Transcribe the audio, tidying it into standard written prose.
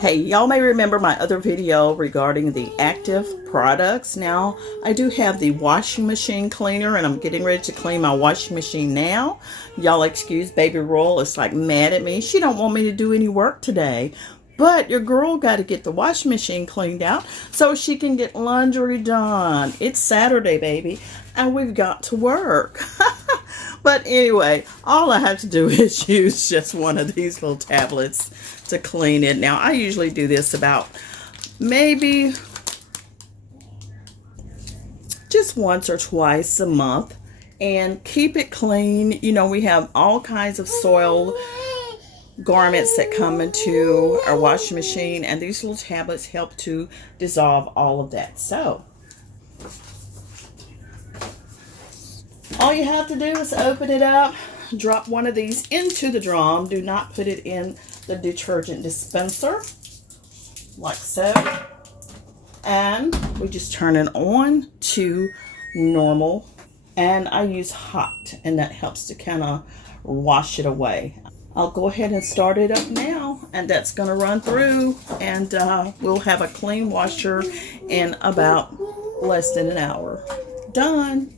Hey, y'all may remember my other video regarding the active products. Now, I do have the washing machine cleaner, and I'm getting ready to clean my washing machine now. Y'all excuse Baby Roll. It's like mad at me. She don't want me to do any work today. But your girl got to get the washing machine cleaned out so she can get laundry done. It's Saturday, baby, and we've got to work. But anyway, all I have to do is use just one of these little tablets to clean it. Now, I usually do this about maybe just once or twice a month and keep it clean. You know, we have all kinds of soiled garments that come into our washing machine, and these little tablets help to dissolve all of that. So all you have to do is open it up, drop one of these into the drum. Do not put it in the detergent dispenser, like so. And we just turn it on to normal. And I use hot, and that helps to kind of wash it away. I'll go ahead and start it up now, and that's going to run through, and we'll have a clean washer in about less than an hour. Done.